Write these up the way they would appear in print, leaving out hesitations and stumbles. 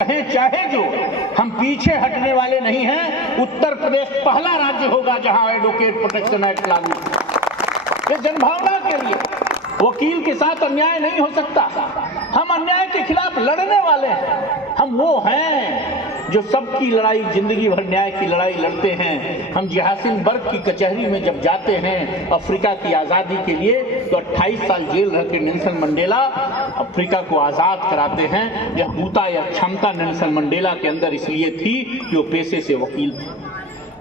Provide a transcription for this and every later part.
कहें चाहे जो, हम पीछे हटने वाले नहीं हैं। उत्तर प्रदेश पहला राज्य होगा जहां एडवोकेट प्रोटेक्शन एक्ट लागू। ये जनभावना के लिए वकील के साथ अन्याय नहीं हो सकता। हम अन्याय के खिलाफ लड़ने वाले हैं। हम वो हैं जो सबकी लड़ाई, जिंदगी भर न्याय की लड़ाई लड़ते हैं। हम जोहानिसबर्ग की कचहरी में जब जाते हैं अफ्रीका की आज़ादी के लिए, तो 28 साल जेल रह के नेल्सन मंडेला अफ्रीका को आज़ाद कराते हैं। यह बूता, यह क्षमता नेल्सन मंडेला के अंदर इसलिए थी कि वो पेशे से वकील थे।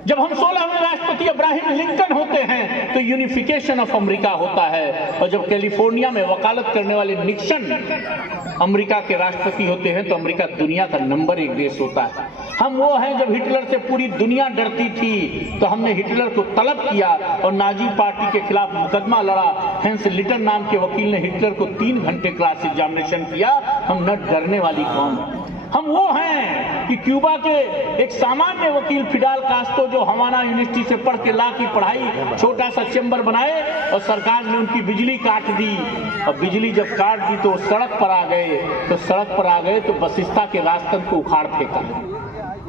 जब हम 16वें राष्ट्रपति अब्राहम लिंकन होते हैं तो यूनिफिकेशन ऑफ अमेरिका होता है, और जब कैलिफोर्निया में वकालत करने वाले निक्सन अमेरिका के राष्ट्रपति होते हैं तो अमेरिका दुनिया का नंबर 1 देश होता है। हम वो हैं, जब हिटलर से पूरी दुनिया डरती थी तो हमने हिटलर को तलब किया और नाजी पार्टी के खिलाफ मुकदमा लड़ा। हेंस लिटर नाम के वकील ने हिटलर को 3 घंटे क्लास एग्जामिनेशन किया। हम न डरने वाली कौम। हम वो हैं कि क्यूबा के एक सामान्य वकील फिडेल कास्ट्रो, जो हवाना यूनिवर्सिटी से पढ़ के ला की पढ़ाई, छोटा सा चेंबर बनाए और सरकार ने उनकी बिजली काट दी। और बिजली जब काट दी तो सड़क पर आ गए तो बसिस्ता के रास्तन को उखाड़ फेंका।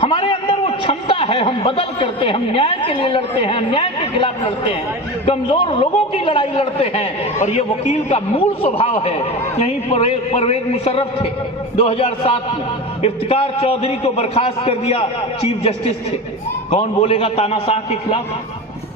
हमारे अंदर वो क्षमता है, हम बदल करते हैं, हम न्याय के लिए लड़ते हैं, अन्याय के खिलाफ लड़ते हैं, कमजोर लोगों की लड़ाई लड़ते हैं। और ये वकील का मूल स्वभाव है। यहीं परवेज मुशर्रफ थे 2007 में, इफ्तिकार चौधरी को बर्खास्त कर दिया, चीफ जस्टिस थे। कौन बोलेगा तानाशाह के खिलाफ?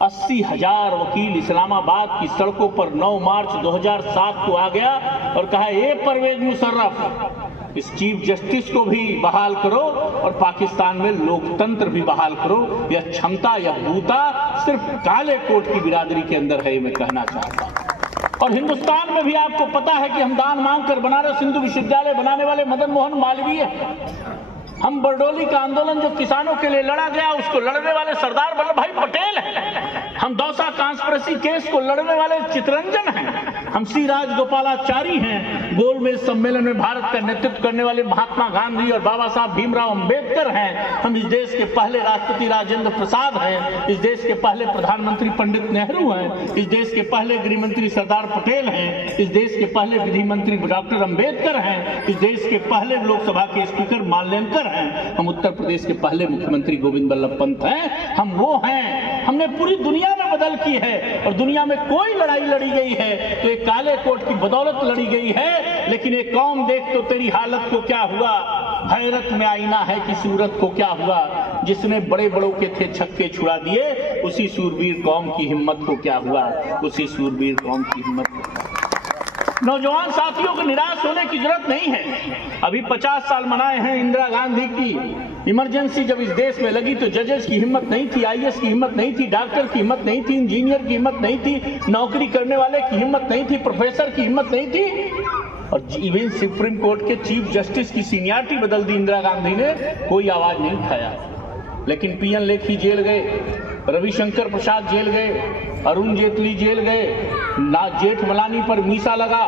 80,000 वकील इस्लामाबाद की सड़कों पर 9 मार्च 2007 को आ गया और कहा, ए परवेज मुशर्रफ, इस चीफ जस्टिस को भी बहाल करो और पाकिस्तान में लोकतंत्र भी बहाल करो। यह क्षमता, यह बूता सिर्फ काले कोट की बिरादरी के अंदर है, ये मैं कहना चाहता हूं। और हिंदुस्तान में भी आपको पता है कि हम दान मांगकर बनारस हिंदू विश्वविद्यालय बनाने वाले मदन मोहन मालवीय, हम बरडोली का आंदोलन जो किसानों के लिए लड़ा गया उसको लड़ने वाले सरदार वल्लभ भाई पटेल हैं। हम दौसा कांस्पिरेसी केस को लड़ने वाले चितरंजन हैं। हम सी राजगोपालाचारी हैं। गोलमेज सम्मेलन में भारत का नेतृत्व करने वाले महात्मा गांधी और बाबा साहब भीमराव अंबेडकर हैं। हम इस देश के पहले राष्ट्रपति राजेंद्र प्रसाद हैं। इस देश के पहले प्रधानमंत्री पंडित नेहरू हैं। इस देश के पहले गृह मंत्री सरदार पटेल हैं। इस देश के पहले विधि मंत्री डॉक्टर अंबेडकर हैं। इस देश के पहले लोकसभा के स्पीकर माल्यानकर हैं। हम उत्तर प्रदेश के पहले मुख्यमंत्री गोविंद बल्लभ पंत हैं। हम वो हैं। हमने पूरी दुनिया में बदल की है, और दुनिया में कोई लड़ाई लड़ी गई है तो एक काले कोट की बदौलत लड़ी गई है। लेकिन एक कौम देख तो तेरी हालत को क्या हुआ, हैरत में आईना है कि सूरत को क्या हुआ। जिसने बड़े बड़ों के थे छक्के छुड़ा दिए, उसी सूरवीर कौम की हिम्मत को क्या हुआ, उसी सूरवीर कौम की हिम्मत को। नौजवान साथियों को निराश होने की जरूरत नहीं है। अभी 50 साल मनाए हैं इंदिरा गांधी की इमरजेंसी जब इस देश में लगी तो जजेस की हिम्मत नहीं थी, आईएएस की हिम्मत नहीं थी, डॉक्टर की हिम्मत नहीं थी, इंजीनियर की हिम्मत नहीं थी, नौकरी करने वाले की हिम्मत नहीं थी, प्रोफेसर की हिम्मत नहीं थी। और इवन सुप्रीम कोर्ट के चीफ जस्टिस की सीनियरिटी बदल दी इंदिरा गांधी ने, कोई आवाज नहीं उठाया। लेकिन पीएन लेखी जेल गए, रविशंकर प्रसाद जेल गए, अरुण जेटली जेल गए, जेठमलानी पर मीसा लगा,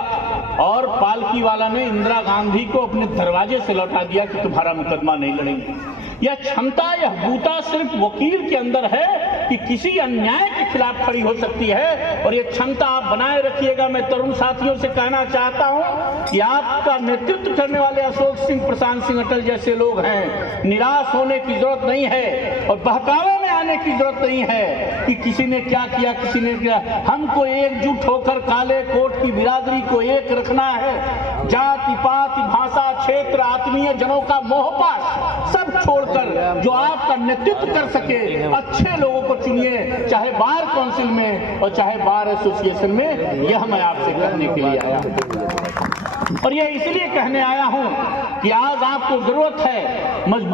और पालकी वाला ने इंदिरा गांधी को अपने दरवाजे से लौटा दिया कि तुम्हारा मुकदमा नहीं लड़ेंगे। यह क्षमता, यह बूता सिर्फ वकील के अंदर है कि किसी अन्याय के खिलाफ खड़ी हो सकती है। और यह क्षमता आप बनाए रखिएगा। मैं तरुण साथियों से कहना चाहता हूं कि आपका नेतृत्व करने वाले अशोक सिंह, प्रशांत सिंह अटल जैसे लोग हैं। निराश होने की जरूरत नहीं है और बहकावे में आने की जरूरत नहीं है कि किसी ने क्या किया, किसी ने क्या। हमको एकजुट होकर काले कोट की बिरादरी को एक रखना है। जाति पाति भाषा क्षेत्र आत्मीय जनों का मोहपाश सब छोड़कर जो आपका नेतृत्व कर सके, अच्छे लोगों को चुनिए, चाहे बार काउंसिल में और चाहे बार एसोसिएशन में। यह मैं आपसे कहने के लिए आया हूं। और यह इसलिए कहने आया हूं कि आज आपको जरूरत है मजबूत